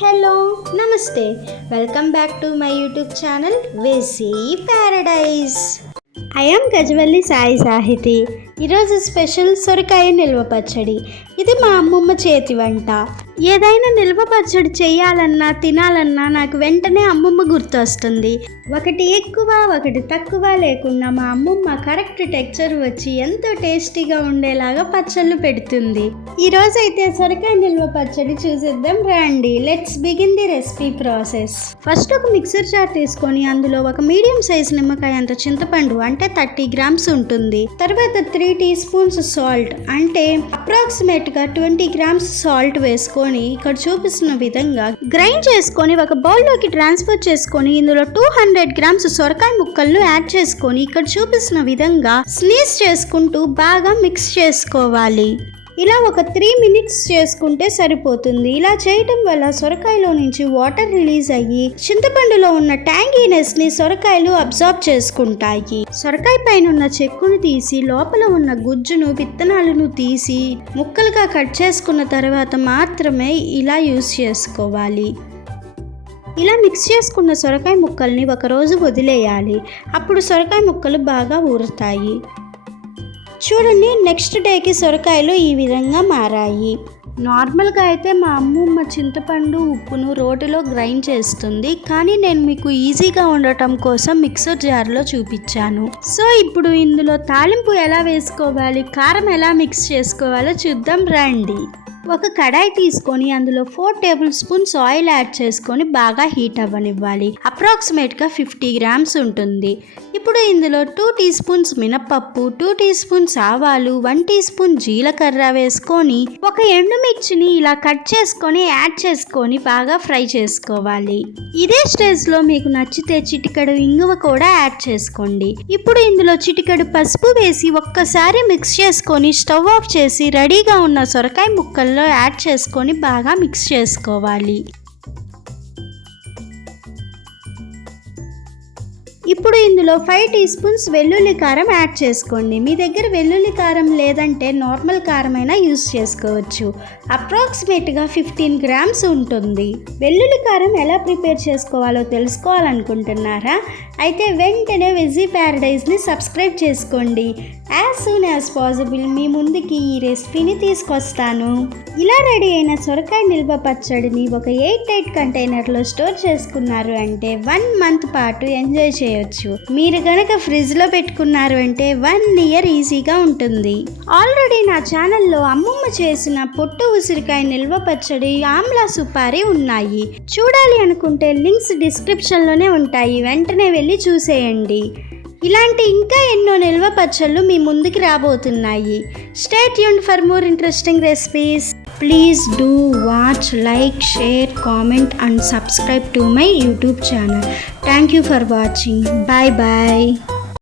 Hello నమస్తే welcome back to my YouTube channel వేసీ paradise. I am Gajavalli Sai Sahithi. ఈరోజు special సొరకాయ నిల్వ పచ్చడి. ఇది మా అమ్మమ్మ చేతి వంట. ఏదైనా నిల్వ పచ్చడి చేయాలన్నా తినాలన్నా నాకు వెంటనే అమ్మమ్మ గుర్తొస్తుంది. ఒకటి ఎక్కువ ఒకటి తక్కువ లేకుండా మా అమ్మమ్మ కరెక్ట్ టెక్స్చర్ వచ్చి ఎంతో టేస్టీగా ఉండేలాగా పచ్చళ్ళు పెడుతుంది. ఈరోజైతే సొరకాయ నిల్వ పచ్చడి చూసేద్దాం రండి. Let's begin the recipe process. First ఒక మిక్సర్ జార్ తీసుకొని అందులో ఒక మీడియం సైజ్ నిమ్మకాయ అంత చింతపండు అంటే 30 గ్రామ్స్ ఉంటుంది. తర్వాత 3 టీ స్పూన్స్ సాల్ట్ అంటే అప్రాక్సిమేట్ గా 20 గ్రామ్స్ సాల్ట్ వేసుకొని ఇక్కడ చూపిస్తున్న విధంగా గ్రైండ్ చేసుకొని ఒక బౌల్లోకి ట్రాన్స్ఫర్ చేసుకొని ఇందులో 200 గ్రామ్స్ సొరకాయ ముక్కలను యాడ్ చేసుకొని ఇక్కడ చూపిస్తున్న విధంగా స్నీజ్ చేసుకుంటూ బాగా మిక్స్ చేసుకోవాలి. ఇలా ఒక 3 మినిట్స్ చేసుకుంటే సరిపోతుంది. ఇలా చేయటం వల్ల సొరకాయలో నుంచి వాటర్ రిలీజ్ అయ్యి చింతపండులో ఉన్న ట్యాంగీనెస్ ని సొరకాయలు అబ్జార్బ్ చేసుకుంటాయి. సొరకాయ పైన ఉన్న చెక్కును తీసి లోపల ఉన్న గుజ్జును విత్తనాలను తీసి ముక్కలుగా కట్ చేసుకున్న తర్వాత మాత్రమే ఇలా యూస్ చేసుకోవాలి. ఇలా మిక్స్ చేసుకున్న సొరకాయ ముక్కల్ని ఒకరోజు వదిలేయాలి. అప్పుడు సొరకాయ ముక్కలు బాగా ఊరుతాయి. చూడండి, నెక్స్ట్ డేకి సొరకాయలు ఈ విధంగా మారాయి. నార్మల్గా అయితే మా అమ్మమ్మ చింతపండు ఉప్పును రోటిలో గ్రైండ్ చేస్తుంది, కానీ నేను మీకు ఈజీగా ఉండటం కోసం మిక్సర్ జార్లో చూపించాను. సో ఇప్పుడు ఇందులో తాలింపు ఎలా వేసుకోవాలి, కారం ఎలా మిక్స్ చేసుకోవాలో చూద్దాం రండి. ఒక కడాయి తీసుకొని అందులో 4 టేబుల్ స్పూన్స్ ఆయిల్ యాడ్ చేసుకొని బాగా హీట్ అవ్వనివ్వాలి. అప్రాక్సిమేట్గా 50 గ్రామ్స్ ఉంటుంది. ఇప్పుడు ఇందులో 2 టీ స్పూన్స్ మినప్పప్పు, 2 టీ స్పూన్స్ ఆవాలు, 1 టీ స్పూన్ జీలకర్ర వేసుకొని ఒక ఎండుమిర్చిని ఇలా కట్ చేసుకొని యాడ్ చేసుకొని బాగా ఫ్రై చేసుకోవాలి. ఇదే స్టేజ్లో మీకు నచ్చితే చిటికెడు ఇంగువ కూడా యాడ్ చేసుకోండి. ఇప్పుడు ఇందులో చిటికెడు పసుపు వేసి ఒక్కసారి మిక్స్ చేసుకొని స్టవ్ ఆఫ్ చేసి రెడీగా ఉన్న సొరకాయ ముక్కల్లో యాడ్ చేసుకొని బాగా మిక్స్ చేసుకోవాలి. ఇప్పుడు ఇందులో 5 టీ స్పూన్స్ వెల్లుల్లి కారం యాడ్ చేసుకోండి. మీ దగ్గర వెల్లుల్లి కారం లేదంటే నార్మల్ కారం అయినా యూస్ చేసుకోవచ్చు. అప్రాక్సిమేట్గా 15 గ్రామ్స్ ఉంటుంది. వెల్లుల్లి కారం ఎలా ప్రిపేర్ చేసుకోవాలో తెలుసుకోవాలనుకుంటున్నారా? అయితే వెంటనే వెజీ ప్యారడైజ్ని సబ్స్క్రైబ్ చేసుకోండి. యాజ్ సూన్ యాజ్ పాసిబుల్ మీ ముందుకి ఈ రెసిపీని తీసుకొస్తాను. ఇలా రెడీ అయిన సొరకాయ నిల్వ పచ్చడిని ఒక 8 కంటైనర్లో స్టోర్ చేసుకున్నారు అంటే 1 మంత్ పాటు ఎంజాయ్ చేయొచ్చు. మీరు గనక ఫ్రిడ్జ్లో పెట్టుకున్నారు అంటే 1 ఇయర్ ఈజీగా ఉంటుంది. ఆల్రెడీ నా ఛానల్లో అమ్మమ్మ చేసిన పొట్టు ఉసిరికాయ నిల్వ పచ్చడి, ఆమ్లా సుపారీ ఉన్నాయి. చూడాలి అనుకుంటే లింక్స్ డిస్క్రిప్షన్లోనే ఉంటాయి. వెంటనే వెళ్ళి చూసేయండి. ఇలాంటి ఇంకా ఎన్నో నిల్వ పచ్చళ్ళు మీ ముందుకి రాబోతున్నాయి. Stay tuned for more interesting recipes. Please do watch, like, share, comment and subscribe to my YouTube channel. Thank you for watching. Bye bye.